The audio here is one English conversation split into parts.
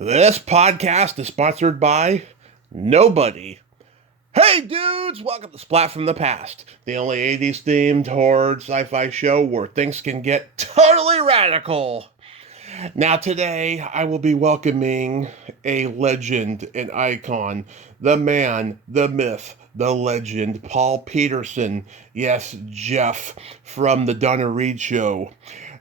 This podcast is sponsored by nobody. Hey dudes, welcome to Splat from the Past, the only 80s themed horror sci-fi show where things can get totally radical. Now today I will be welcoming a legend, an icon, the man, the myth, the legend, Paul Petersen. Yes, Jeff from the Donna Reed Show.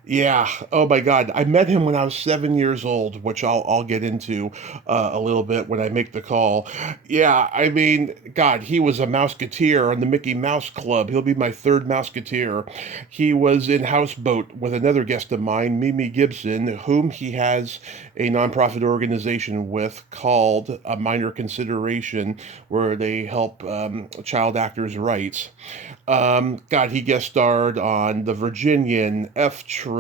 Yeah. Oh my God. I met him when I was 7 years old, which I'll get into a little bit when I make the call. Yeah. I mean, God, he was a Mouseketeer on the Mickey Mouse Club. He'll be my third Mouseketeer. He was in Houseboat with another guest of mine, Mimi Gibson, whom he has a nonprofit organization with called A Minor Consideration, where they help child actors' rights. God, he guest starred on The Virginian, F Troop.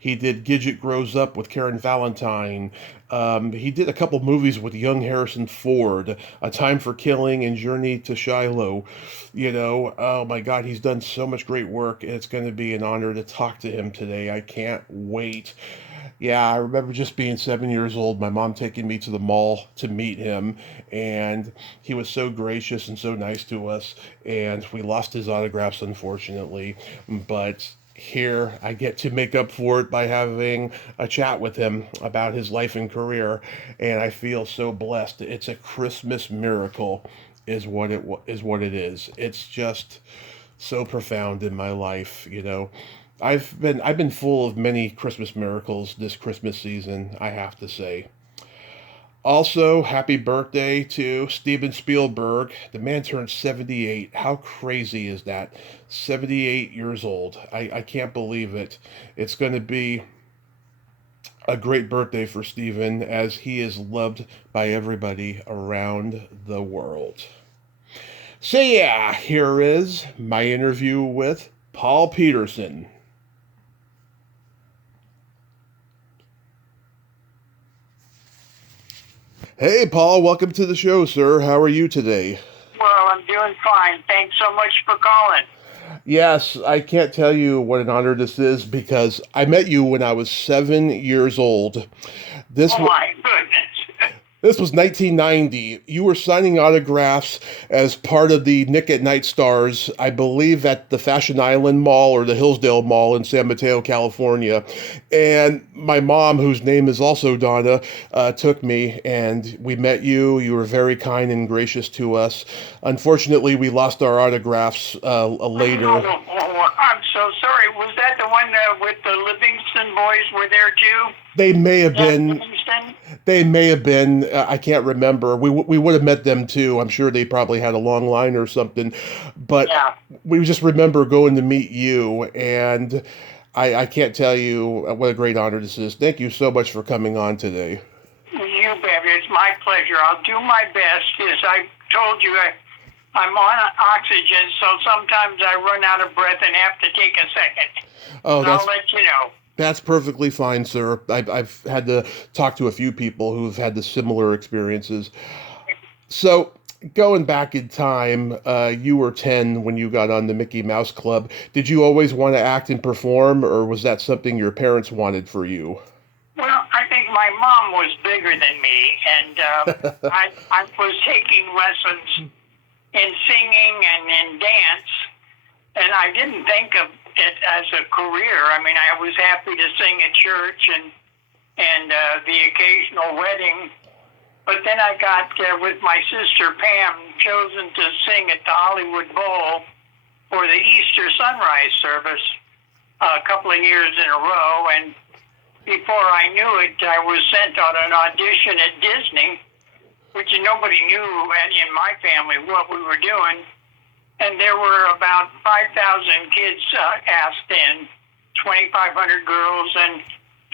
He did Gidget Grows Up with Karen Valentine. He did a couple movies with young Harrison Ford, A Time for Killing and Journey to Shiloh. You know, oh my God, he's done so much great work. It's going to be an honor to talk to him today. I can't wait. Yeah, I remember just being 7 years old, my mom taking me to the mall to meet him, and he was so gracious and so nice to us, and we lost his autographs, unfortunately, but here I get to make up for it by having a chat with him about his life and career, and I feel so blessed. It's a Christmas miracle is what it is. It's just so profound in my life, you know. I've been full of many Christmas miracles this Christmas season, I have to say. Also, happy birthday to Steven Spielberg. The man turned 78. How crazy is that? 78 years old. I can't believe it. It's going to be a great birthday for Steven as he is loved by everybody around the world. So yeah, here is my interview with Paul Petersen. Hey, Paul, welcome to the show, sir. How are you today? Well, I'm doing fine. Thanks so much for calling. Yes, I can't tell you what an honor this is because I met you when I was 7 years old. This Oh, was my goodness. This was 1990. You were signing autographs as part of the Nick at Night Stars, I believe at the Fashion Island Mall or the Hillsdale Mall in San Mateo, California. And my mom, whose name is also Donna, took me and we met you. You were very kind and gracious to us. Unfortunately, we lost our autographs later. I'm so sorry. Was that the one with the Livingston boys were there too? They may have Jack been. Livingston? They may have been. I can't remember. We would have met them too. I'm sure they probably had a long line or something. But Yeah. we just remember going to meet you, and I can't tell you what a great honor this is. Thank you so much for coming on today. You bet. It's my pleasure. I'll do my best. As I told you, I'm on oxygen, so sometimes I run out of breath and have to take a second. Oh, I'll let you know. That's perfectly fine, sir. I've had to talk to a few people who've had the similar experiences. So, going back in time, you were 10 when you got on the Mickey Mouse Club. Did you always want to act and perform, or was that something your parents wanted for you? Well, I think my mom was bigger than me, and I was taking lessons in singing and in dance, and I didn't think of it as a career. I mean, I was happy to sing at church and the occasional wedding, but then I got, with my sister Pam, chosen to sing at the Hollywood Bowl for the Easter sunrise service a couple of years in a row, and before I knew it, I was sent on an audition at Disney, which nobody knew in my family what we were doing. And there were about 5,000 kids asked in, 2,500 girls and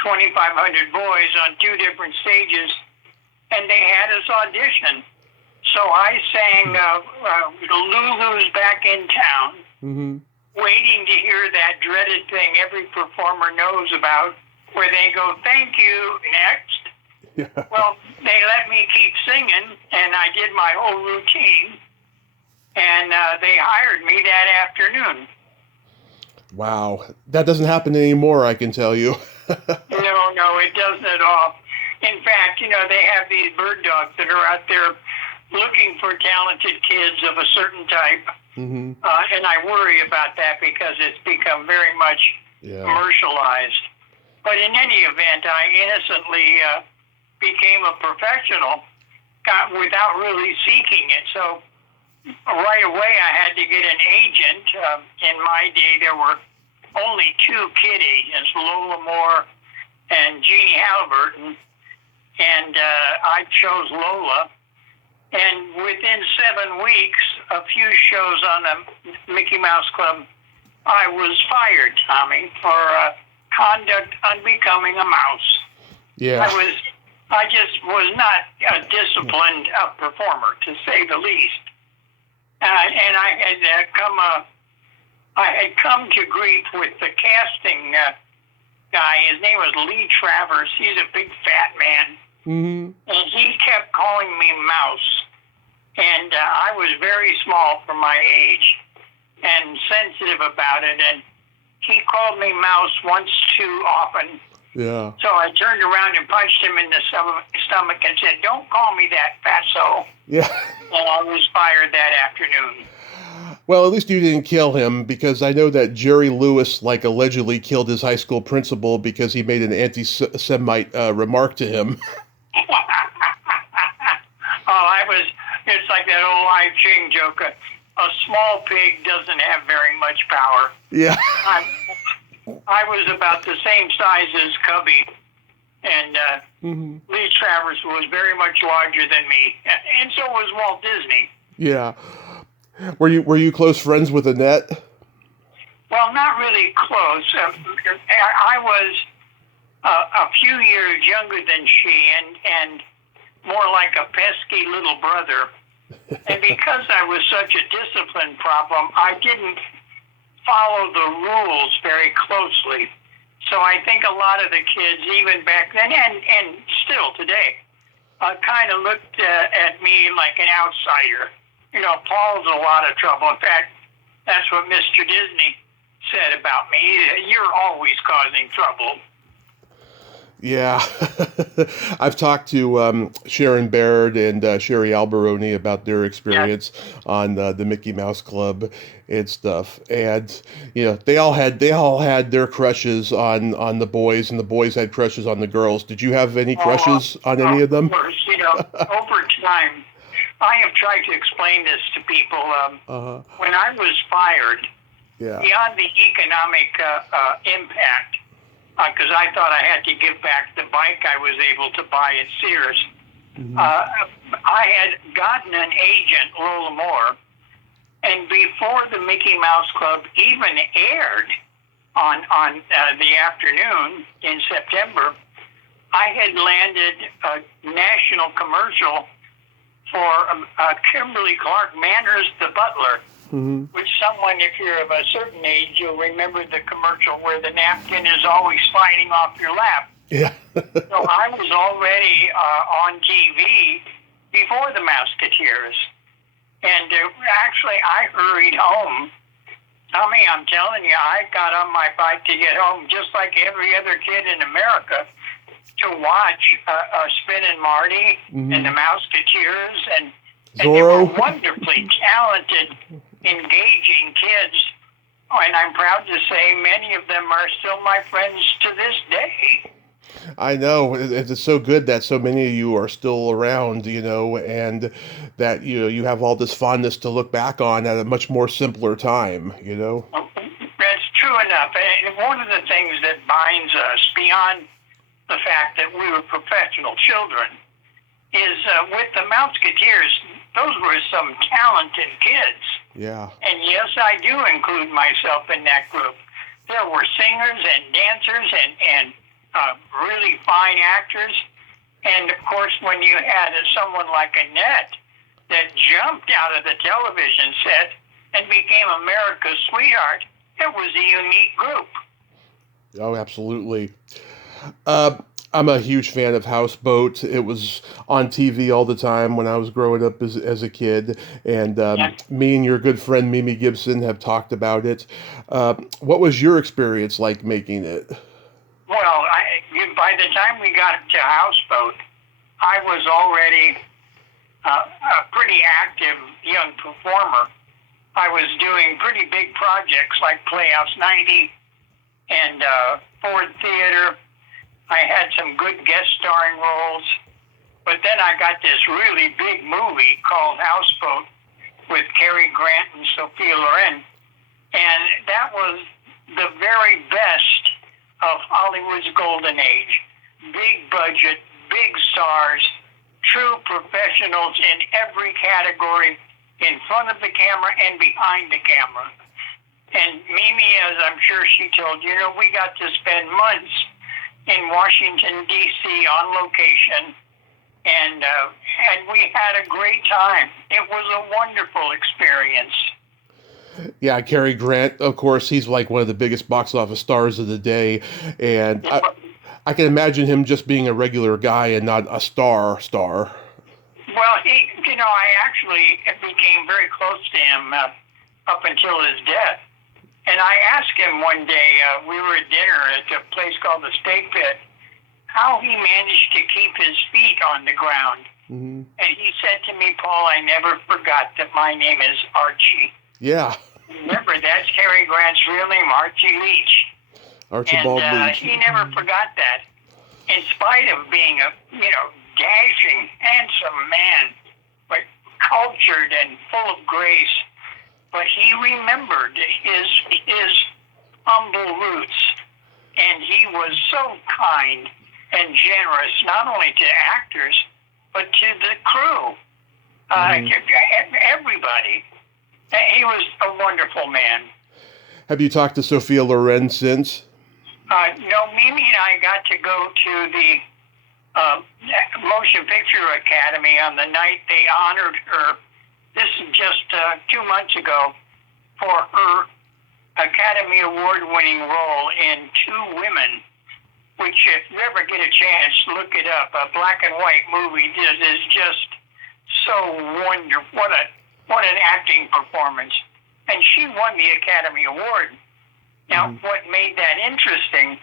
2,500 boys on two different stages, and they had us audition. So I sang Lulu's Back in Town, waiting to hear that dreaded thing every performer knows about, where they go, "Thank you, next." Yeah. Well, they let me keep singing, and I did my whole routine, and they hired me that afternoon. Wow. That doesn't happen anymore, I can tell you. No, it doesn't at all. In fact, they have these bird dogs that are out there looking for talented kids of a certain type. Mm-hmm. And I worry about that because it's become very much commercialized. But in any event, I innocently became a professional without really seeking it. So right away I had to get an agent. In my day, there were only 2 kid agents, Lola Moore and Jeannie Halliburton. And I chose Lola. And within 7 weeks, a few shows on the Mickey Mouse Club, I was fired, Tommy, for conduct unbecoming a mouse. Yeah. I just was not a disciplined performer, to say the least. And I had come to grief with the casting guy. His name was Lee Travers. He's a big fat man. Mm-hmm. And he kept calling me Mouse. And I was very small for my age and sensitive about it. And he called me Mouse once too often. Yeah. So I turned around and punched him in the stomach and said, "Don't call me that, fatso." Yeah. And I was fired that afternoon. Well, at least you didn't kill him, because I know that Jerry Lewis, allegedly killed his high school principal because he made an anti-Semite remark to him. It's like that old I Ching joke. A small pig doesn't have very much power. Yeah. I was about the same size as Cubby, and Lee Travers was very much larger than me, and so was Walt Disney. Yeah. Were you close friends with Annette? Well, not really close. I was a few years younger than she, and more like a pesky little brother. And because I was such a discipline problem, I didn't follow the rules very closely. So I think a lot of the kids, even back then and still today, kind of looked at me like an outsider. Paul's a lot of trouble. In fact, that's what Mr. Disney said about me. "You're always causing trouble." Yeah. I've talked to Sharon Baird and Sherry Alberoni about their experience on the Mickey Mouse Club and stuff. And, they all had their crushes on the boys, and the boys had crushes on the girls. Did you have any crushes on any of them? Of course, over time, I have tried to explain this to people. When I was fired, beyond the economic impact, because I thought I had to give back the bike I was able to buy at Sears. I had gotten an agent, Lola Moore, and before the Mickey Mouse Club even aired on the afternoon in September, I had landed a national commercial for Kimberly Clark Manners the Butler. Which someone, if you're of a certain age, you'll remember the commercial where the napkin is always sliding off your lap. Yeah. So I was already on TV before the Mouseketeers. And actually, I hurried home. Tommy, I'm telling you, I got on my bike to get home just like every other kid in America to watch Spin and Marty and the Mouseketeers. And they were wonderfully talented, engaging kids, and I'm proud to say many of them are still my friends to this day. I know. It's so good that so many of you are still around, and that, you have all this fondness to look back on at a much more simpler time, That's true enough. And one of the things that binds us, beyond the fact that we were professional children, is with the Mouseketeers, those were some talented kids. Yeah. And yes, I do include myself in that group. There were singers and dancers and really fine actors. And of course, when you had someone like Annette that jumped out of the television set and became America's sweetheart, it was a unique group. Oh, absolutely. I'm a huge fan of Houseboat. It was on TV all the time when I was growing up as a kid. And me and your good friend Mimi Gibson have talked about it. What was your experience like making it? Well, by the time we got to Houseboat, I was already a pretty active young performer. I was doing pretty big projects like Playhouse 90 and Ford Theater. I had some good guest starring roles. But then I got this really big movie called Houseboat with Cary Grant and Sophia Loren. And that was the very best of Hollywood's golden age. Big budget, big stars, true professionals in every category, in front of the camera and behind the camera. And Mimi, as I'm sure she told you, we got to spend months in Washington, D.C. on location, and we had a great time. It was a wonderful experience. Yeah, Cary Grant, of course, he's like one of the biggest box office stars of the day, and I can imagine him just being a regular guy and not a star. Well, I actually became very close to him up until his death. And I asked him one day, we were at dinner at a place called the Steak Pit, how he managed to keep his feet on the ground. Mm-hmm. And he said to me, Paul, I never forgot that my name is Archie. Yeah. Remember, that's Cary Grant's real name, Archie Leach. Archibald Leach. He never forgot that. In spite of being a, dashing, handsome man, but cultured and full of grace, but he remembered his humble roots, and he was so kind and generous, not only to actors, but to the crew, everybody. He was a wonderful man. Have you talked to Sophia Loren since? No, Mimi and I got to go to the Motion Picture Academy on the night they honored her. This is just 2 months ago for her Academy Award-winning role in Two Women, which if you ever get a chance, look it up. A black and white movie is just so wonderful. What an acting performance. And she won the Academy Award. Now, what made that interesting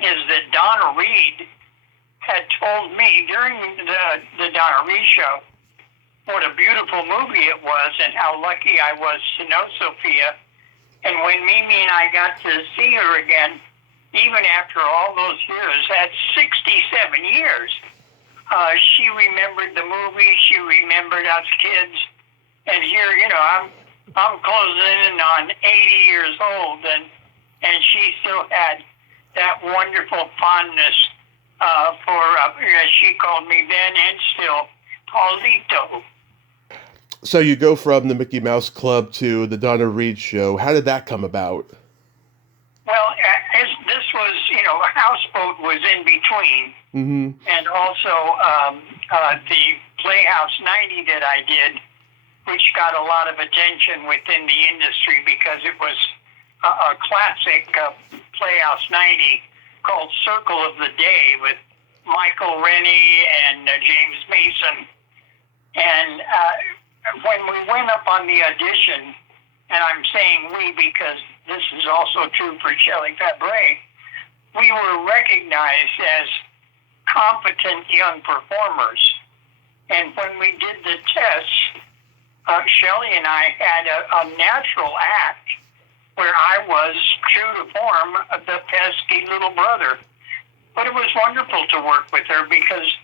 is that Donna Reed had told me during the Donna Reed Show what a beautiful movie it was and how lucky I was to know Sophia. And when Mimi and I got to see her again, even after all those years, that's 67 years, she remembered the movie, she remembered us kids. And here, I'm closing in on 80 years old, and she still had that wonderful fondness for, as she called me then, and still, Paulito. So you go from the Mickey Mouse Club to the Donna Reed Show. How did that come about? Well, this was, Houseboat was in between, and also the Playhouse 90 that I did, which got a lot of attention within the industry because it was a classic Playhouse 90 called Circle of the Day with Michael Rennie and James Mason. And when we went up on the audition, and I'm saying we because this is also true for Shelley Fabre, we were recognized as competent young performers. And when we did the tests, Shelley and I had a natural act where I was true to form the pesky little brother. But it was wonderful to work with her because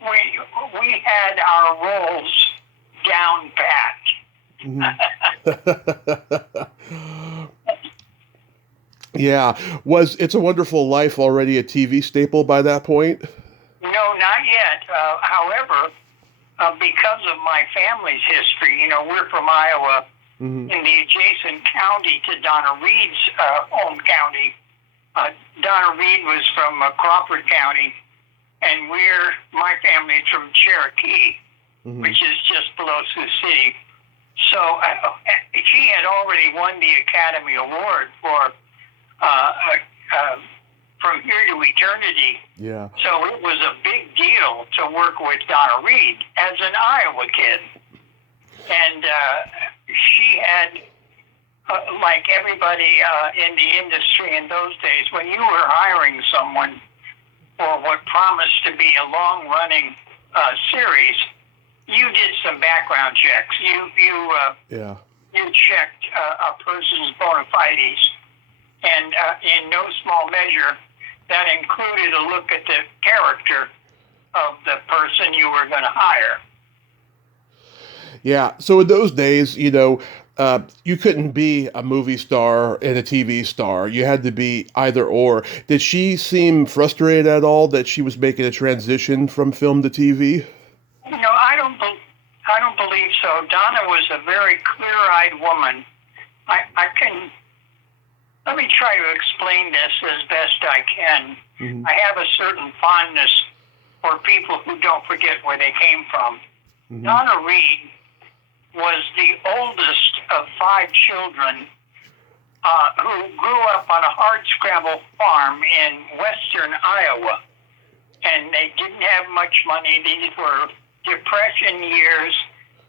we had our roles down pat. Yeah. Was It's a Wonderful Life already a TV staple by that point? No, not yet. However, because of my family's history, we're from Iowa, in the adjacent county to Donna Reed's home county. Donna Reed was from Crawford County, and my family's from Cherokee, which is just below Sioux City. So she had already won the Academy Award for From Here to Eternity. Yeah. So it was a big deal to work with Donna Reed as an Iowa kid. And she had, like everybody in the industry in those days, when you were hiring someone, for what promised to be a long-running series, you did some background checks. You checked a person's bona fides, and in no small measure, that included a look at the character of the person you were going to hire. Yeah. So in those days, you couldn't be a movie star and a TV star. You had to be either or. Did she seem frustrated at all that she was making a transition from film to TV? I don't believe so. Donna was a very clear-eyed woman. Let me try to explain this as best I can. Mm-hmm. I have a certain fondness for people who don't forget where they came from. Mm-hmm. Donna Reed was the oldest of 5 children who grew up on a hardscrabble farm in western Iowa. And they didn't have much money. These were Depression years.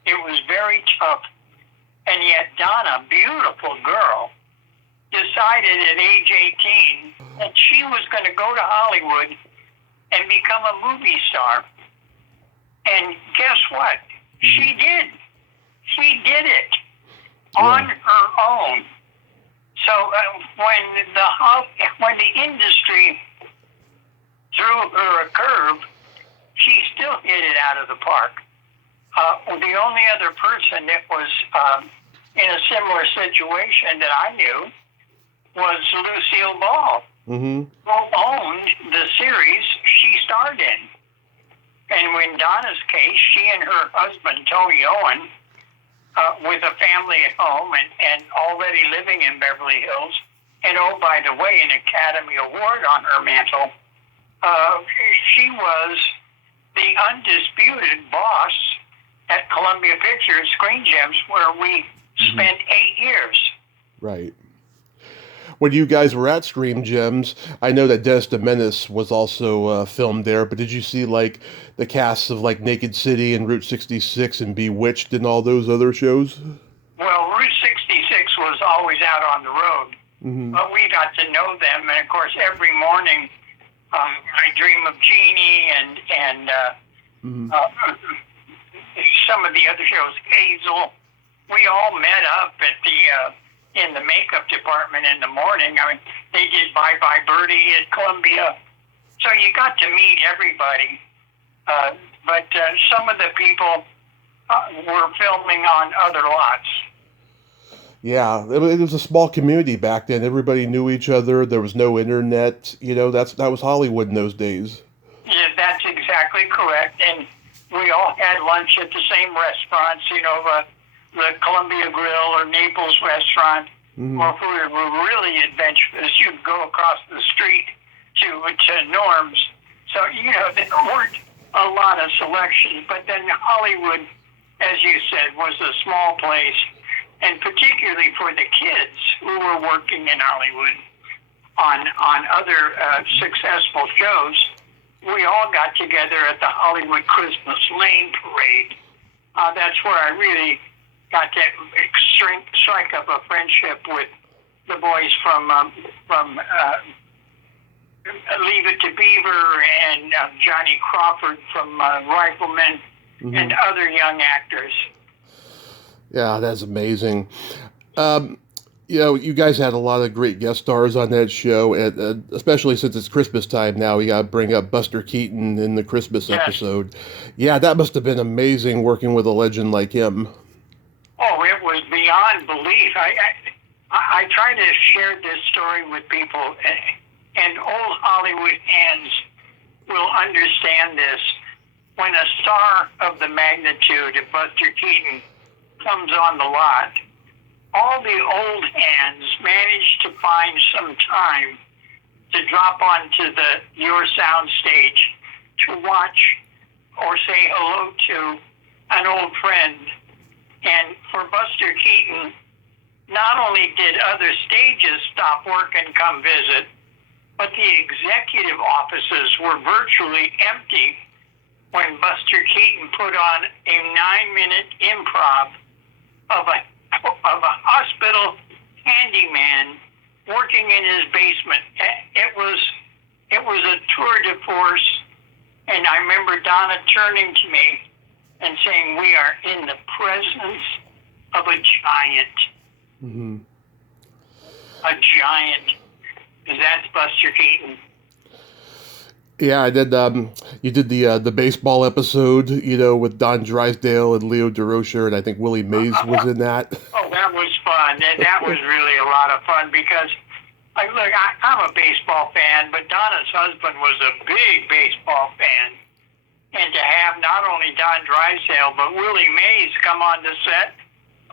It was very tough. And yet Donna, beautiful girl, decided at age 18 that she was going to go to Hollywood and become a movie star. And guess what? Mm-hmm. She did. She did it on her own. So when the industry threw her a curve, she still hit it out of the park. The only other person that was in a similar situation that I knew was Lucille Ball, mm-hmm. who owned the series she starred in. And in Donna's case, she and her husband, Tony Owen, with a family at home and already living in Beverly Hills, and oh, by the way, an Academy Award on her mantle, she was the undisputed boss at Columbia Pictures Screen Gems, where we spent 8 years. Right. When you guys were at Screen Gems, I know that Dennis the Menace was also filmed there, but did you see like the casts of like Naked City and Route 66 and Bewitched and all those other shows? Well, Route 66 was always out on the road, mm-hmm. but we got to know them, and of course every morning I Dream of Jeannie and some of the other shows, Hazel. We all met up at in the makeup department in the morning. I mean, they did Bye Bye Birdie at Columbia. So you got to meet everybody. But some of the people were filming on other lots. Yeah, it was a small community back then. Everybody knew each other. There was no internet. That was Hollywood in those days. Yeah, that's exactly correct. And we all had lunch at the same restaurants, the Columbia Grill or Naples Restaurant, mm-hmm. or if we were really adventurous, you'd go across the street to Norm's. So, there weren't a lot of selections, but then Hollywood, as you said, was a small place, and particularly for the kids who were working in Hollywood on other successful shows, we all got together at the Hollywood Christmas Lane Parade. That's where I really got to strike up a friendship with the boys from Leave It to Beaver and Johnny Crawford from Rifleman, mm-hmm. and other young actors. Yeah, that's amazing. You guys had a lot of great guest stars on that show, and especially since it's Christmas time now, we got to bring up Buster Keaton in the Christmas episode. Yeah, that must have been amazing working with a legend like him. Oh, it was beyond belief. I try to share this story with people, and old Hollywood fans will understand this. When a star of the magnitude of Buster Keaton comes on the lot, all the old hands manage to find some time to drop onto your sound stage to watch or say hello to an old friend. And for Buster Keaton, not only did other stages stop work and come visit, but the executive offices were virtually empty when Buster Keaton put on a 9-minute improv of a hospital handyman working in his basement. It it was a tour de force, and I remember Donna turning to me and saying, "We are in the presence of a giant." Mm-hmm. A giant. Because that's Buster Keaton. Yeah, I did. You did the baseball episode, with Don Drysdale and Leo DeRocher, and I think Willie Mays was in that. Oh, that was fun. That was really a lot of fun because, I'm a baseball fan, but Donna's husband was a big baseball fan. And to have not only Don Drysdale, but Willie Mays come on the set,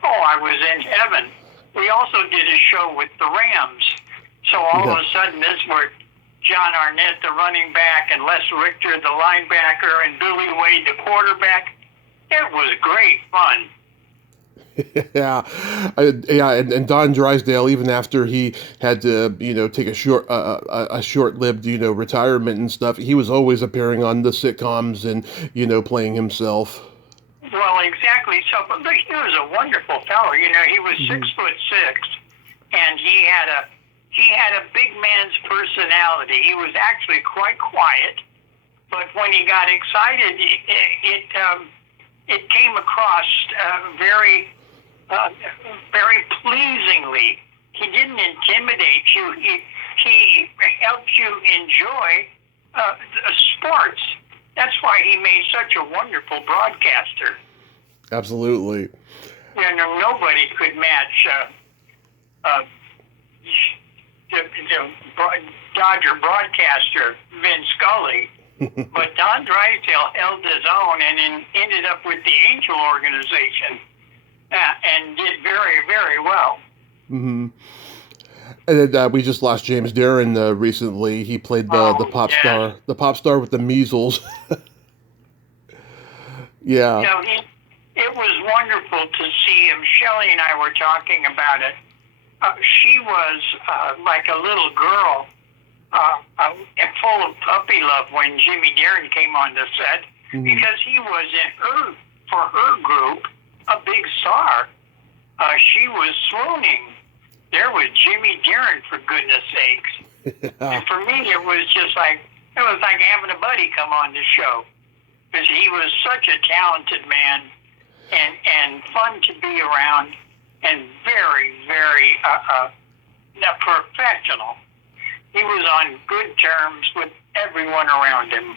I was in heaven. We also did a show with the Rams. So all of a sudden, this were John Arnett, the running back, and Les Richter, the linebacker, and Billy Wade, the quarterback. It was great fun. And Don Drysdale, even after he had to, take a short-lived, retirement and stuff, he was always appearing on the sitcoms and, playing himself. Well, exactly. So, but look, he was a wonderful fellow. He was 6'6", and he had a big man's personality. He was actually quite quiet, but when he got excited, it came across very pleasingly. He didn't intimidate you. He helped you enjoy sports. That's why he made such a wonderful broadcaster. Absolutely. Nobody could match the Dodger broadcaster, Vin Scully. But Don Drysdale held his own and ended up with the Angel organization and did very, very well. Mm-hmm. And then, we just lost James Darren recently. He played the pop star with the measles. Yeah. It was wonderful to see him. Shelley and I were talking about it. She was like a little girl, full of puppy love when Jimmy Darren came on the set, because he was for her group, a big star. She was swooning. There was Jimmy Darren, for goodness sakes. And for me, it was like having a buddy come on the show, because he was such a talented man and fun to be around. And very, very professional. He was on good terms with everyone around him.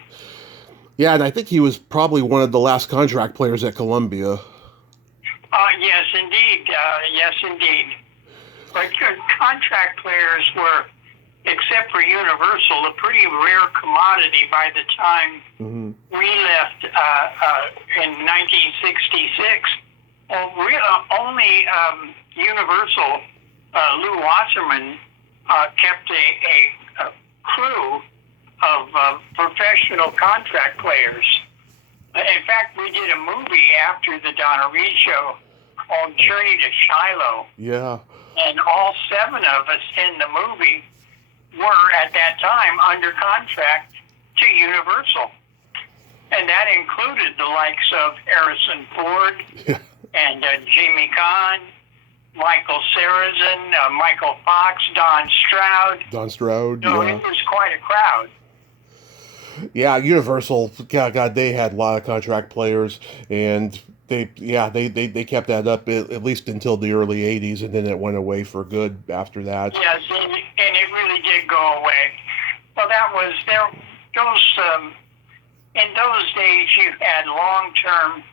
Yeah, and I think he was probably one of the last contract players at Columbia. Yes, indeed. Yes, indeed. But contract players were, except for Universal, a pretty rare commodity by the time we left in 1966. Only Universal, Lou Wasserman, kept a crew of professional contract players. In fact, we did a movie after the Donna Reed Show called Journey to Shiloh. Yeah. And all 7 of us in the movie were, at that time, under contract to Universal. And that included the likes of Harrison Ford and Jamie Kahn, Michael Sarrazin, Michael Fox, Don Stroud. So it was quite a crowd. Yeah, Universal, God, they had a lot of contract players, and they kept that up at least until the early 80s, and then it went away for good after that. Yes, and it really did go away. Well, that was in those days you had long-term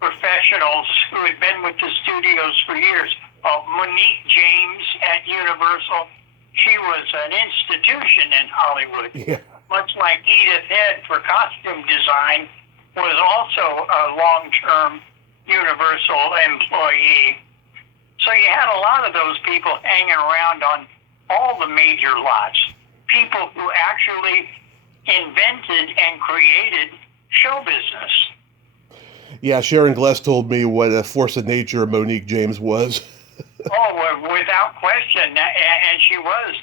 professionals who had been with the studios for years. Monique James at Universal, she was an institution in Hollywood. Yeah. Much like Edith Head for costume design was also a long-term Universal employee. So you had a lot of those people hanging around on all the major lots, people who actually invented and created show business. Yeah, Sharon Gless told me what a force of nature Monique James was. Without question, and she was.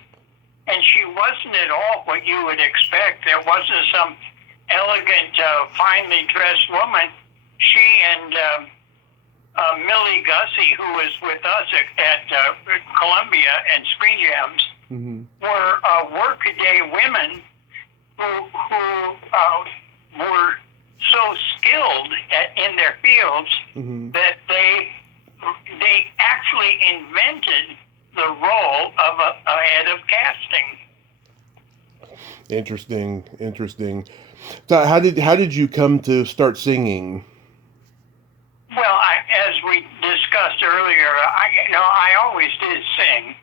And she wasn't at all what you would expect. There wasn't some elegant, finely dressed woman. She and Millie Gussie, who was with us at Columbia and Screen Gems, were workaday women were so skilled in their fields that they actually invented the role of a head of casting. Interesting. So how did you come to start singing? Well, as we discussed earlier, I always did sing,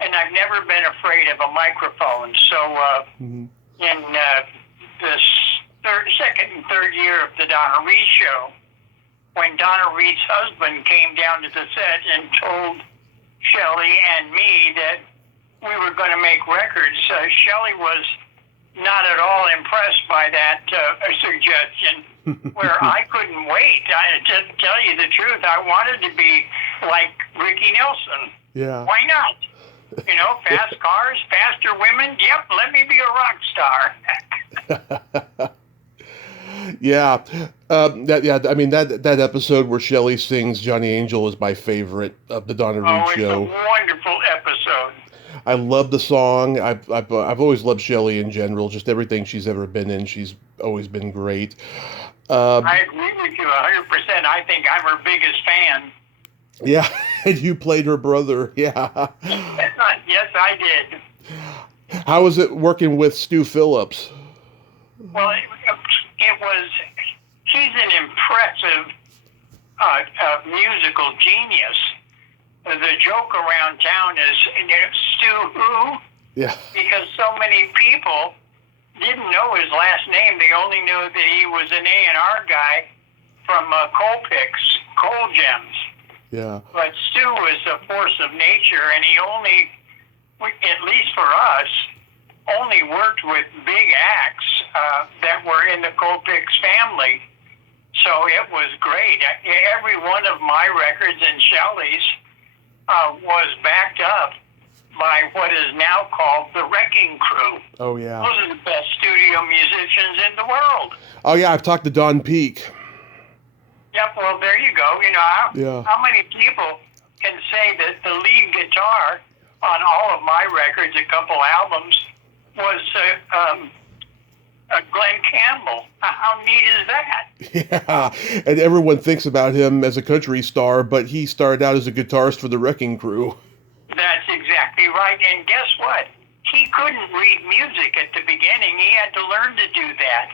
and I've never been afraid of a microphone. So in the second and third year of the Donna Reed Show, when Donna Reed's husband came down to the set and told Shelley and me that we were going to make records, Shelley was not at all impressed by that suggestion, where I couldn't wait. To tell you the truth, I wanted to be like Ricky Nelson. Yeah. Why not? Fast cars, faster women. Yep, let me be a rock star. Yeah. That episode where Shelley sings Johnny Angel is my favorite of the Donna Reed Show. It's a wonderful episode. I love the song. I've always loved Shelley in general. Just everything she's ever been in, she's always been great. I agree with you 100%. I think I'm her biggest fan. Yeah, and you played her brother. Yeah. Yes, I did. How was it working with Stu Phillips? Well, he's an impressive musical genius. The joke around town is, Stu who? Yeah. Because so many people didn't know his last name. They only knew that he was an A&R guy from Coal Gems. Yeah. But Stu was a force of nature, and he only, at least for us, only worked with big acts that were in the Colpix family. So it was great. Every one of my records and Shelley's was backed up by what is now called the Wrecking Crew. Oh, yeah. Those are the best studio musicians in the world. Oh, yeah, I've talked to Don Peake. Yep, well, there you go. How many people can say that the lead guitar on all of my records, a couple albums, was Glenn Campbell? How neat is that? Yeah, and everyone thinks about him as a country star, but he started out as a guitarist for the Wrecking Crew. That's exactly right. And guess what? He couldn't read music at the beginning. He had to learn to do that.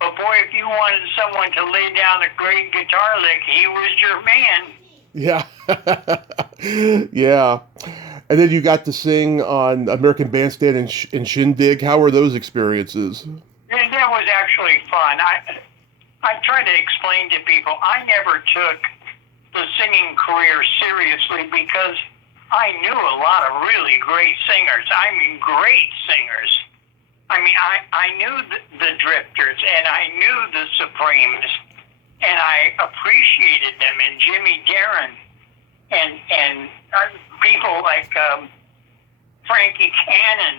But boy, if you wanted someone to lay down a great guitar lick, he was your man. Yeah. Yeah. And then you got to sing on American Bandstand and Shindig. How were those experiences? That was actually fun. I try to explain to people, I never took the singing career seriously because I knew a lot of really great singers. I mean, great singers. I mean, I knew the Drifters, and I knew the Supremes, and I appreciated them, and Jimmy Guerin, and people like Frankie Cannon.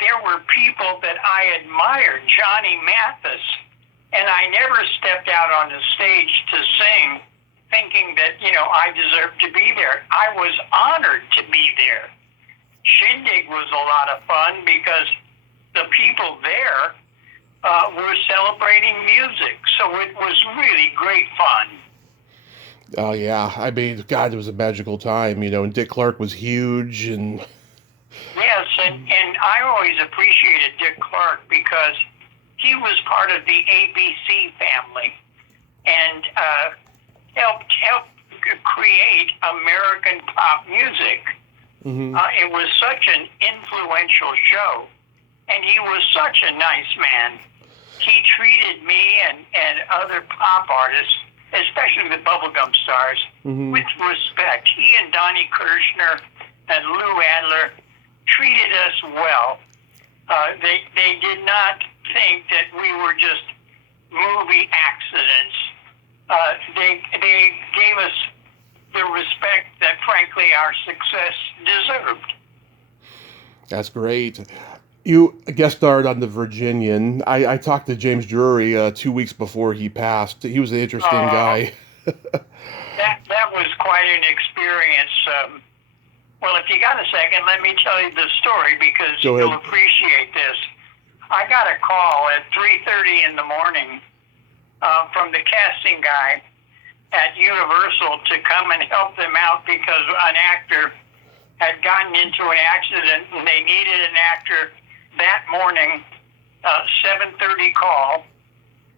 There were people that I admired, Johnny Mathis, and I never stepped out on the stage to sing thinking that, I deserved to be there. I was honored to be there. Shindig was a lot of fun because the people there were celebrating music, so it was really great fun. Oh, yeah. I mean, God, it was a magical time, and Dick Clark was huge. And yes, and I always appreciated Dick Clark because he was part of the ABC family and helped create American pop music. mm-hmm. It was such an influential show, and he was such a nice man. He treated me and other pop artists, especially the bubblegum stars, mm-hmm. with respect. He and Donnie Kirshner and Lou Adler treated us well. They did not think that we were just movie accidents. They gave us the respect that, frankly, our success deserved. That's great. You guest starred on The Virginian. I talked to James Drury 2 weeks before he passed. He was an interesting guy. That was quite an experience. Well, if you got a second, let me tell you the story because Go ahead. you'll appreciate this. I got a call at 3:30 in the morning from the casting guy at Universal to come and help them out because an actor had gotten into an accident and they needed an actor that morning, 7:30 call.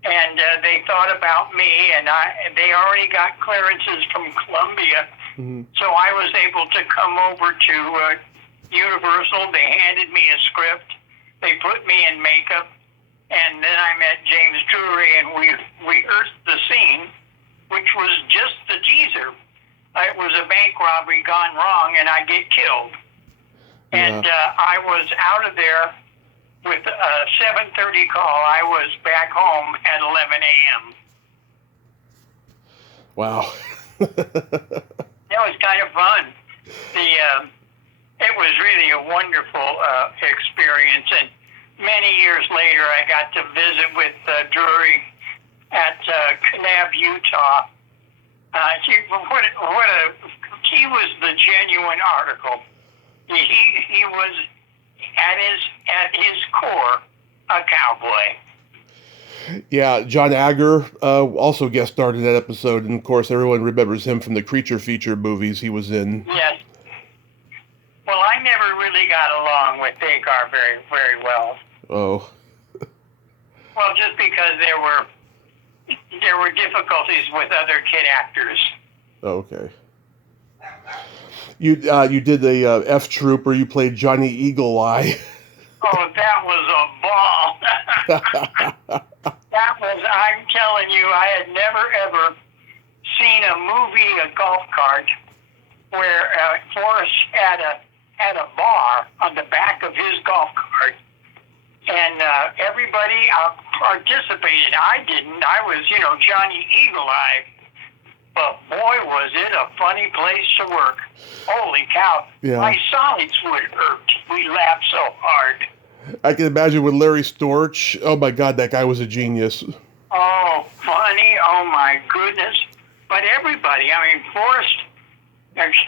And they thought about me, and they already got clearances from Columbia. Mm-hmm. So I was able to come over to Universal. They handed me a script. They put me in makeup. And then I met James Drury, and we rehearsed the scene, which was just the teaser. It was a bank robbery gone wrong, and I get killed. Yeah. And I was out of there with a 7:30 call. I was back home at 11 a.m. Wow. It was kind of fun. It was really a wonderful experience. And many years later, I got to visit with Drury at Kanab, Utah. He was the genuine article. He was at his core a cowboy. Yeah, John Agger also guest starred in that episode, and of course everyone remembers him from the Creature feature movies he was in. Yes. Well, I never really got along with Agar very, very well. Oh. Well, just because there were difficulties with other kid actors. Okay. You did the F Troop, where you played Johnny Eagle Eye. Oh, that was a ball. I'm telling you, I had never, ever seen a movie, a golf cart, where Forrest had a bar on the back of his golf cart. And everybody participated. I didn't. I was, Johnny Eagle Eye. But boy, was it a funny place to work. Holy cow. Yeah. My sides would hurt. We laughed so hard. I can imagine with Larry Storch. Oh my God, that guy was a genius. Oh, funny. Oh, my goodness. But everybody, Forrest,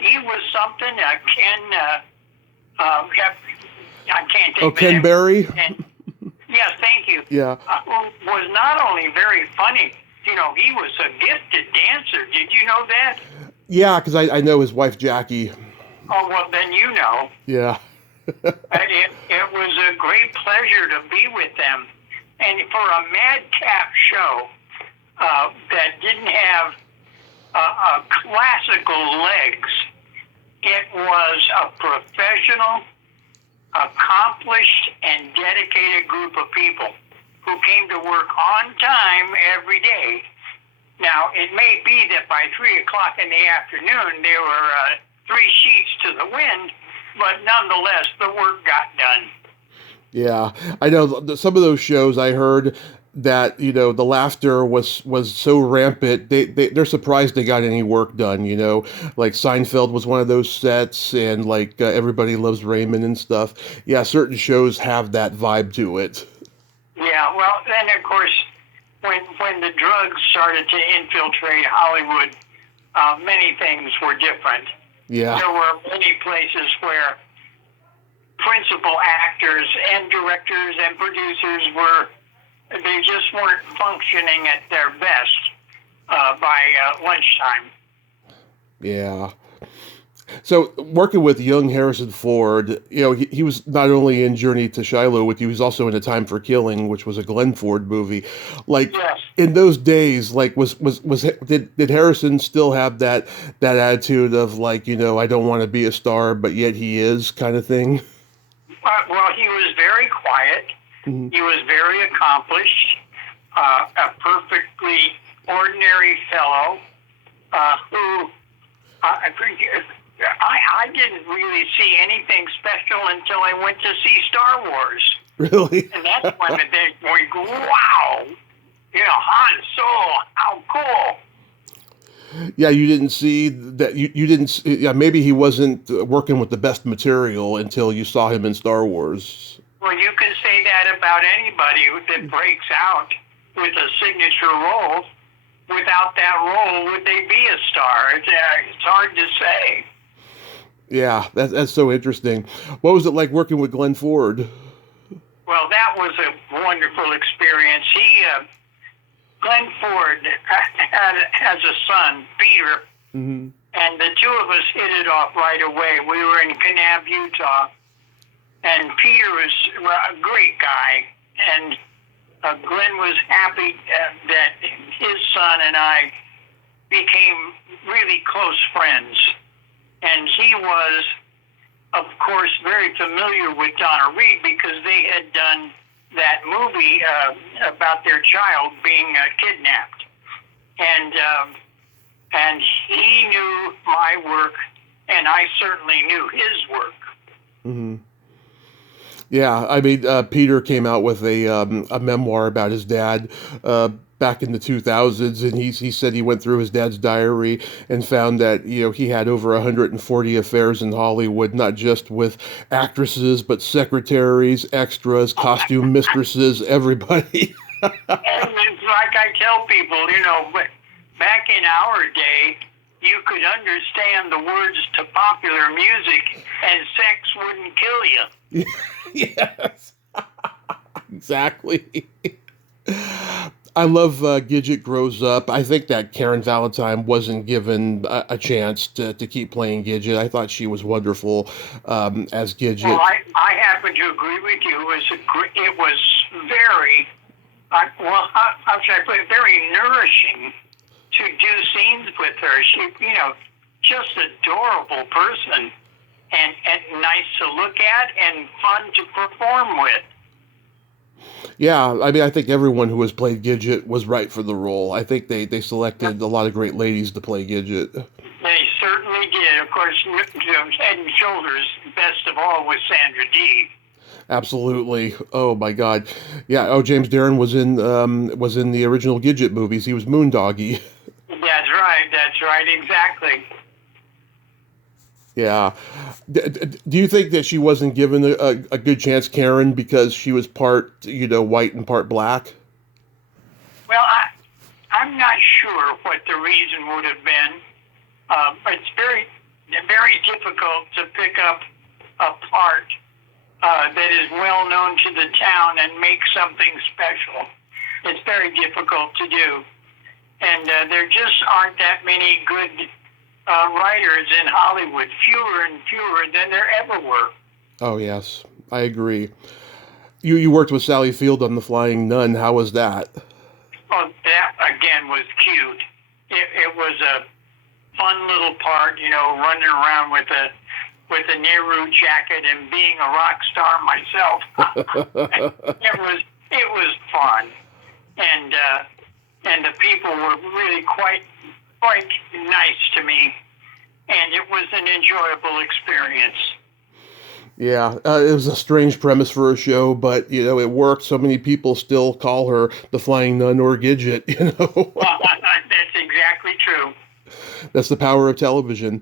he was something. Ken, I can't think of Ken him. Berry? Yes, thank you. Yeah. Who was not only very funny, he was a gifted dancer. Did you know that? Yeah, because I know his wife, Jackie. Oh, well, then you know. Yeah. It was a great pleasure to be with them. And for a madcap show that didn't have classical legs, it was a professional, accomplished, and dedicated group of people who came to work on time every day. Now, it may be that by 3 o'clock in the afternoon, there were 3 sheets to the wind, but nonetheless, the work got done. Yeah, I know some of those shows I heard that, the laughter was so rampant, they're surprised they got any work done, like Seinfeld was one of those sets, and like Everybody Loves Raymond and stuff. Yeah, certain shows have that vibe to it. Yeah, well, then of course, when the drugs started to infiltrate Hollywood, many things were different. Yeah. There were many places where principal actors and directors and producers they just weren't functioning at their best by lunchtime. Yeah. So working with young Harrison Ford, he was not only in Journey to Shiloh with you, he was also in A Time for Killing, which was a Glenn Ford movie. Like, yes. In those days, like did Harrison still have that attitude of like, I don't want to be a star, but yet he is kind of thing? Well, he was very quiet. Mm-hmm. He was very accomplished, a perfectly ordinary fellow who I didn't really see anything special until I went to see Star Wars. Really? And that's when we go, wow, Han Solo, how cool. Yeah, you didn't see that. You didn't. Yeah, maybe he wasn't working with the best material until you saw him in Star Wars. Well, you can say that about anybody that breaks out with a signature role. Without that role, would they be a star? It's hard to say. Yeah, that's so interesting. What was it like working with Glenn Ford? Well, that was a wonderful experience. Glenn Ford has a son, Peter, Hmm. and the two of us hit it off right away. We were in Kanab, Utah, and Peter was a great guy, and Glenn was happy that his son and I became really close friends. And he was, of course, very familiar with Donna Reed because they had done that movie about their child being kidnapped. And he knew my work, and I certainly knew his work. Hmm. Yeah, I mean, Peter came out with a memoir about his dad back in the 2000s, and he said he went through his dad's diary and found that he had over 140 affairs in Hollywood, not just with actresses, but secretaries, extras, costume mistresses, everybody. And it's like I tell people, but back in our day, you could understand the words to popular music, and sex wouldn't kill you. Yes, exactly. I love Gidget Grows Up. I think that Karen Valentine wasn't given a chance to keep playing Gidget. I thought she was wonderful as Gidget. Well, I happen to agree with you. It was very, how should I put it, very nourishing to do scenes with her. She, just adorable person and nice to look at and fun to perform with. Yeah, I mean, I think everyone who has played Gidget was right for the role. I think they selected a lot of great ladies to play Gidget. They certainly did. Of course, head and shoulders, best of all, was Sandra Dee. Absolutely. Oh my God. Yeah. Oh, James Darren was in the original Gidget movies. He was Moondoggy. That's right, exactly. Yeah. Do you think that she wasn't given a good chance, Karen, because she was part, white and part black? Well, I'm not sure what the reason would have been. It's very, very difficult to pick up a part that is well known to the town and make something special. It's very difficult to do. And there just aren't that many good writers in Hollywood, fewer and fewer than there ever were. Oh, yes, I agree. You worked with Sally Field on The Flying Nun. How was that? Well, that, again, was cute. It was a fun little part, running around with a Nehru jacket and being a rock star myself. It was fun. And the people were really quite nice to me, and it was an enjoyable experience. Yeah, it was a strange premise for a show, but it worked. So many people still call her the Flying Nun or Gidget. That's exactly true. That's the power of television.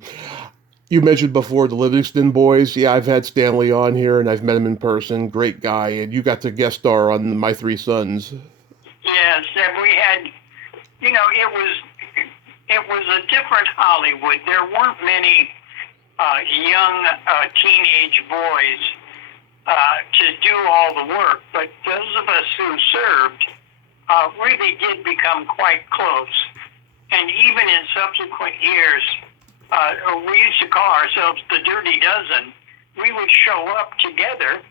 You mentioned before the Livingston Boys. Yeah, I've had Stanley on here, and I've met him in person. Great guy, and you got to guest star on My Three Sons. Yes, and we had, it was a different Hollywood. There weren't many young teenage boys to do all the work, but those of us who served really did become quite close. And even in subsequent years, we used to call ourselves the Dirty Dozen. We would show up together,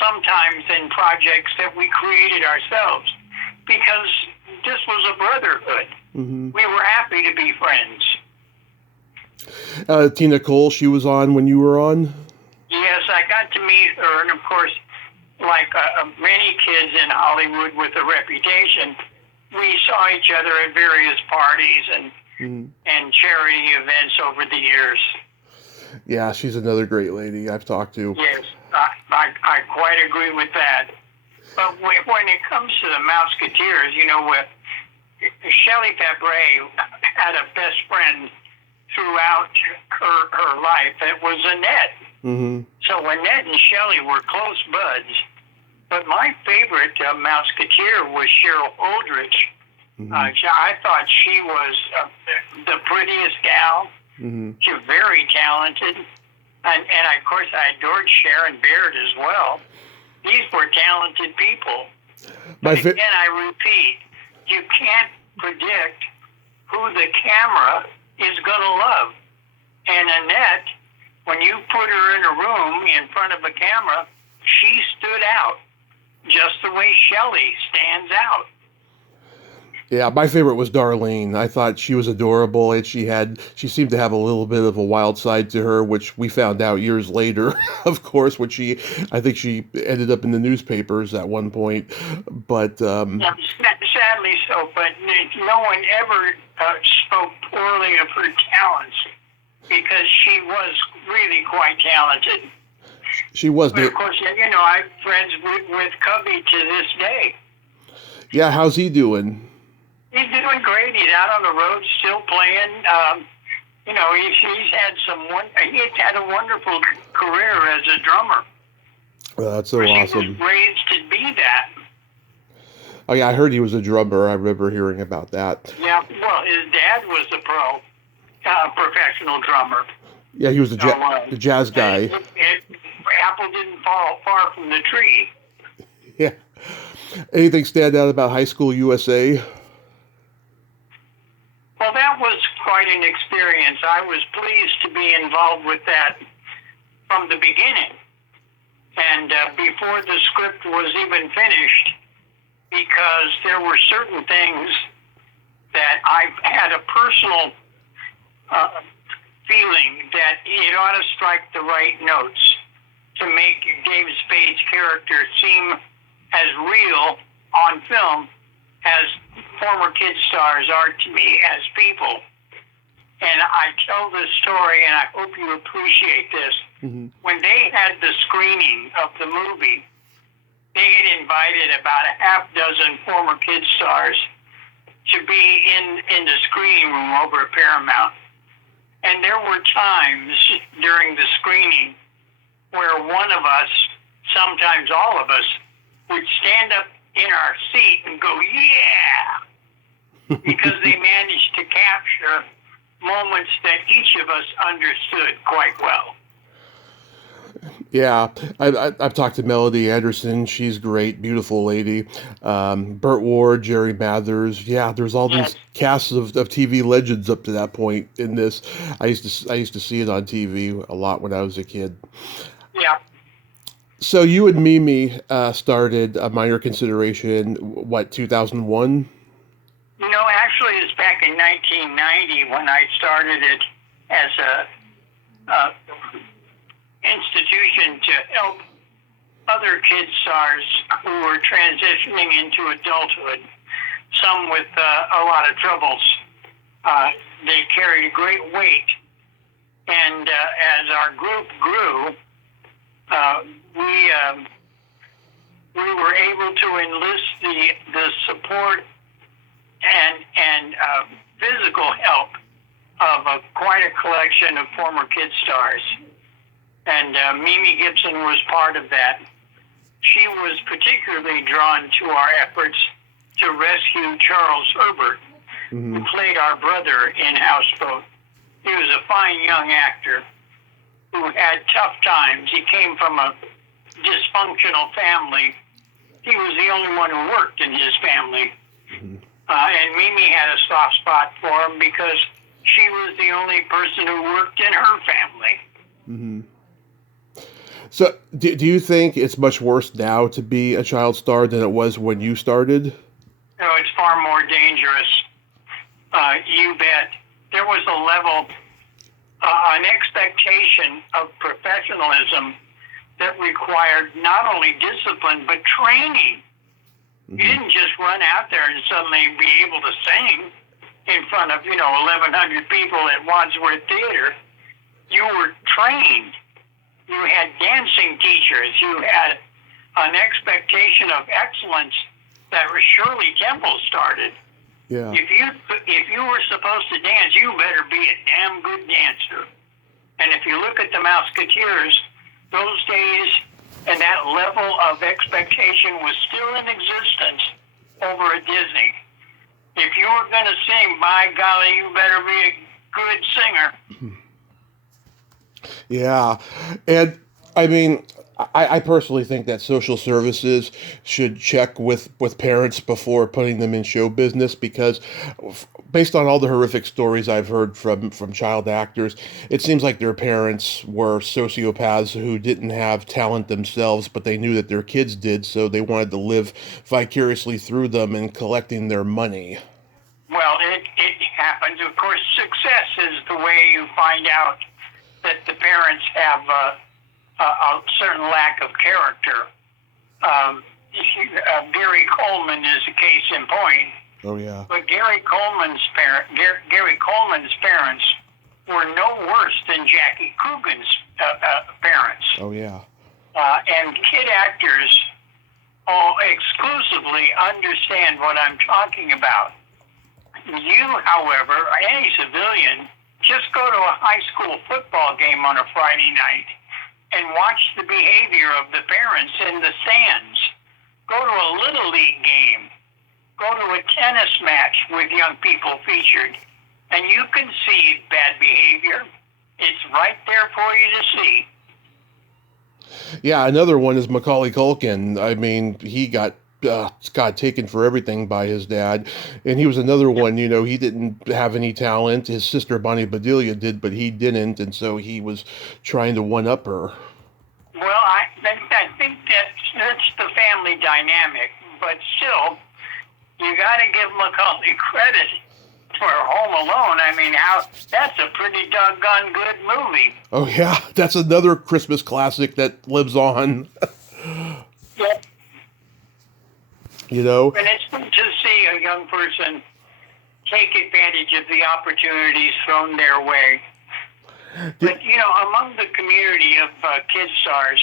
sometimes in projects that we created ourselves, because this was a brotherhood. Mm-hmm. We were happy to be friends. Tina Cole, she was on when you were on? Yes, I got to meet her, and of course, like many kids in Hollywood with a reputation, we saw each other at various parties and charity events over the years. Yeah, she's another great lady I've talked to. Yes, I quite agree with that. But when it comes to the Mouseketeers, Shelley Fabre had a best friend throughout her life. It was Annette. Mm-hmm. So Annette and Shelley were close buds. But my favorite Mouseketeer was Cheryl Aldrich. Mm-hmm. I thought she was the prettiest gal. Mm-hmm. She was very talented. and of course I adored Sharon Baird as well. These were talented people. But again, I repeat, you can't predict who the camera is going to love. And Annette, when you put her in a room in front of a camera, she stood out just the way Shelley stands out. Yeah, my favorite was Darlene. I thought she was adorable, and she seemed to have a little bit of a wild side to her, which we found out years later, of course, when I think she ended up in the newspapers at one point. But yeah, sadly so, but no one ever spoke poorly of her talents, because she was really quite talented. She was. But of course, I'm friends with Cubby to this day. Yeah, how's he doing? He's doing great. He's out on the road, still playing. He's had a wonderful career as a drummer. Well, that's so awesome. He was raised to be that. Oh yeah, I heard he was a drummer. I remember hearing about that. Yeah, well, his dad was a professional drummer. Yeah, he was the jazz guy. Apple didn't fall far from the tree. Yeah. Anything stand out about High School USA? Well, that was quite an experience. I was pleased to be involved with that from the beginning. And before the script was even finished, because there were certain things that I had a personal feeling that it ought to strike the right notes to make David Spade's character seem as real on film as former kid stars are to me as people. And I tell this story, and I hope you appreciate this. Mm-hmm. When they had the screening of the movie, they had invited about a half dozen former kid stars to be in the screening room over at Paramount. And there were times during the screening where one of us, sometimes all of us, would stand up in our seat and go, yeah, because they managed to capture moments that each of us understood quite well. Yeah, I've talked to Melody Anderson. She's great, beautiful lady. Burt Ward, Jerry Mathers. Yeah, there's all these casts of TV legends up to that point in this. I used to see it on TV a lot when I was a kid. Yeah. So you and Mimi started A Minor Consideration, 2001? Actually, it's back in 1990 when I started it as a institution to help other kid stars who were transitioning into adulthood, some with a lot of troubles. They carried a great weight. And as our group grew, we were able to enlist the support and physical help of quite a collection of former kid stars. And Mimi Gibson was part of that. She was particularly drawn to our efforts to rescue Charles Herbert, mm-hmm. who played our brother in Houseboat. He was a fine young actor who had tough times. He came from a dysfunctional family. He was the only one who worked in his family. Mm-hmm. And Mimi had a soft spot for him because she was the only person who worked in her family. Mm-hmm. So, do you think it's much worse now to be a child star than it was when you started? No, it's far more dangerous. You bet. There was a level, an expectation of professionalism that required not only discipline, but training. Mm-hmm. You didn't just run out there and suddenly be able to sing in front of, 1,100 people at Wadsworth Theater. You were trained. You had dancing teachers. You had an expectation of excellence that Shirley Temple started. Yeah. If you were supposed to dance, you better be a damn good dancer. And if you look at the Mouseketeers, those days and that level of expectation was still in existence over at Disney. If you were going to sing, by golly, you better be a good singer. Yeah. And I mean, I personally think that social services should check with parents before putting them in show business because based on all the horrific stories I've heard from child actors, it seems like their parents were sociopaths who didn't have talent themselves, but they knew that their kids did, so they wanted to live vicariously through them and collecting their money. Well, it happens. Of course, success is the way you find out that the parents have a certain lack of character. Gary Coleman is a case in point. Oh yeah. But Gary Coleman's parents were no worse than Jackie Coogan's parents. Oh yeah. And kid actors all exclusively understand what I'm talking about. You, however, any civilian, just go to a high school football game on a Friday night and watch the behavior of the parents in the stands. Go to a Little League game. Go to a tennis match with young people featured, and you can see bad behavior. It's right there for you to see. Yeah, another one is Macaulay Culkin. I mean, he got taken for everything by his dad, and he was another one. You know, he didn't have any talent. His sister Bonnie Bedelia did, but he didn't, and so he was trying to one up her. Well, I think that's the family dynamic, but still, you got to give Macaulay credit for Home Alone. I mean, that's a pretty doggone good movie. Oh yeah, that's another Christmas classic that lives on. Yep. You know, and it's good to see a young person take advantage of the opportunities thrown their way. But, you know, among the community of kid stars,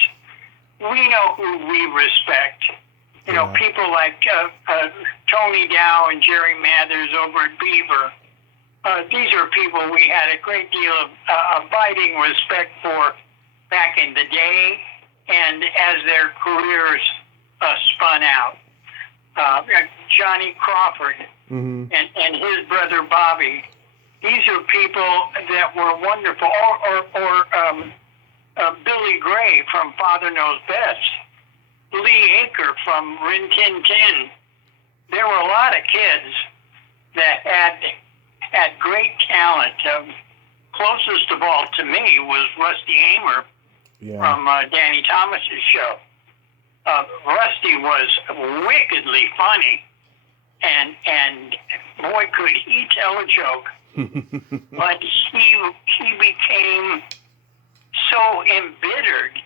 we know who we respect. You know, people like Tony Dow and Jerry Mathers over at Beaver. These are people we had a great deal of abiding respect for back in the day and as their careers spun out. Johnny Crawford and his brother Bobby. These are people that were wonderful. Or Billy Gray from Father Knows Best. Lee Aker from Rin Tin Tin. There were a lot of kids that had great talent. Closest of all to me was Rusty Amer from Danny Thomas's show. Rusty was wickedly funny, and boy, could he tell a joke. But he became so embittered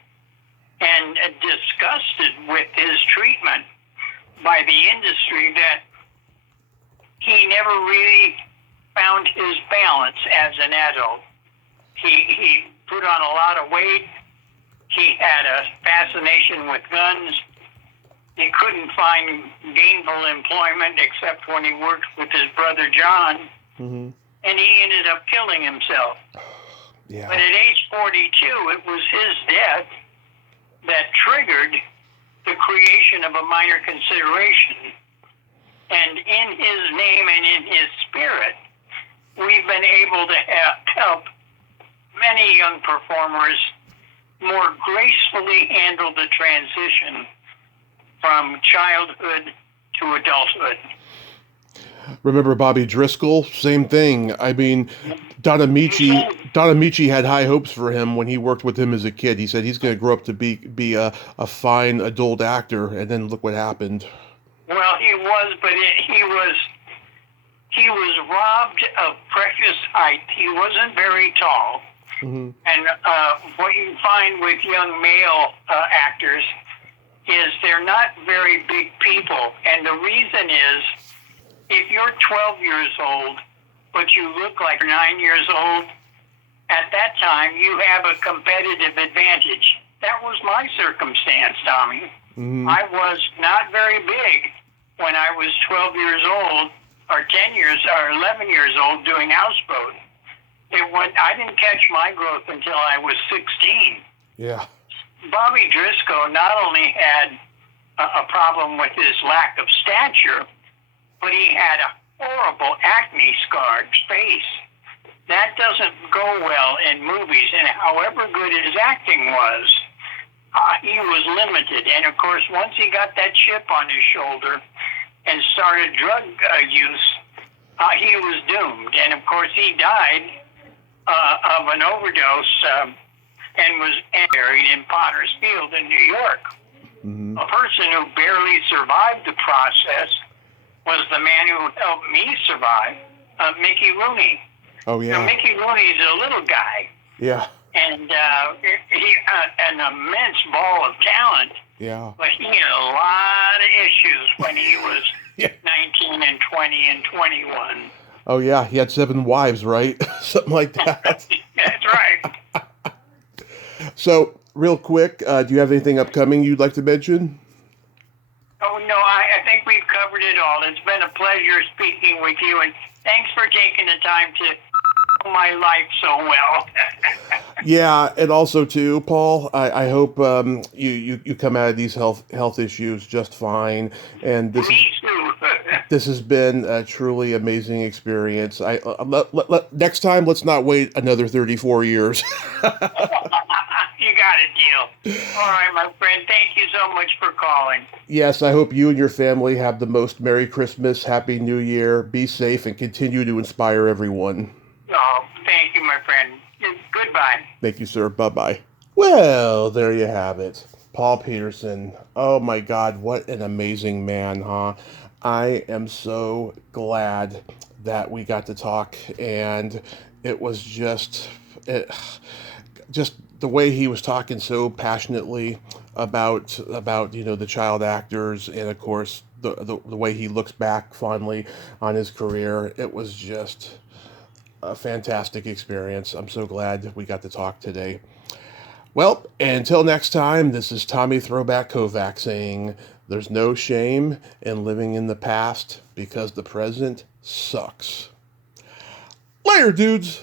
and disgusted with his treatment by the industry that he never really found his balance as an adult. He put on a lot of weight. He had a fascination with guns. He couldn't find gainful employment except when he worked with his brother John. And he ended up killing himself. Yeah. But at age 42, it was his death that triggered the creation of a minor consideration. And in his name and in his spirit, we've been able to help many young performers more gracefully handle the transition from childhood to adulthood. Remember Bobby Driscoll? Same thing. I mean, Donna Michi had high hopes for him when he worked with him as a kid. He said he's going to grow up to be a fine adult actor, and then look what happened. Well, he was, but he was robbed of precious height. He wasn't very tall. And what you find with young male actors is they're not very big people. And the reason is, if you're 12 years old, but you look like 9 years old, at that time you have a competitive advantage. That was my circumstance, Tommy. I was not very big when I was 12 years old, or 10 years, or 11 years old doing houseboat. I didn't catch my growth until I was 16. Yeah. Bobby Driscoll not only had a problem with his lack of stature, but he had a horrible acne-scarred face. that doesn't go well in movies. And however good his acting was, he was limited. And of course, once he got that chip on his shoulder and started drug use, he was doomed. And of course, he died of an overdose and was buried in Potter's Field in New York. Mm-hmm. A person who barely survived the process was the man who helped me survive, Mickey Rooney. Oh, yeah. Now, Mickey Rooney's a little guy. Yeah. And he an immense ball of talent. Yeah. But he had a lot of issues when he was 19 and 20 and 21. Oh, yeah. He had 7 wives, right? Something like that. That's right. So, real quick, do you have anything upcoming you'd like to mention? Oh, no, I think we've covered it all. It's been a pleasure speaking with you, and thanks for taking the time to know my life so well. Yeah, and also, too, Paul, I hope you come out of these health issues just fine. And this Me too. This has been a truly amazing experience. Next time, let's not wait another 34 years. You got a deal. All right, my friend. Thank you so much for calling. Yes, I hope you and your family have the most Merry Christmas, Happy New Year. Be safe and continue to inspire everyone. Oh, thank you, my friend. Goodbye. Thank you, sir. Bye-bye. Well, there you have it. Paul Petersen. Oh, my God. What an amazing man, huh? I am so glad that we got to talk, and it was just the way he was talking so passionately about the child actors, and of course the way he looks back fondly on his career. It was just a fantastic experience. I'm so glad we got to talk today. Well, until next time, this is Tommy Throwback Kovac saying there's no shame in living in the past because the present sucks. Later, dudes.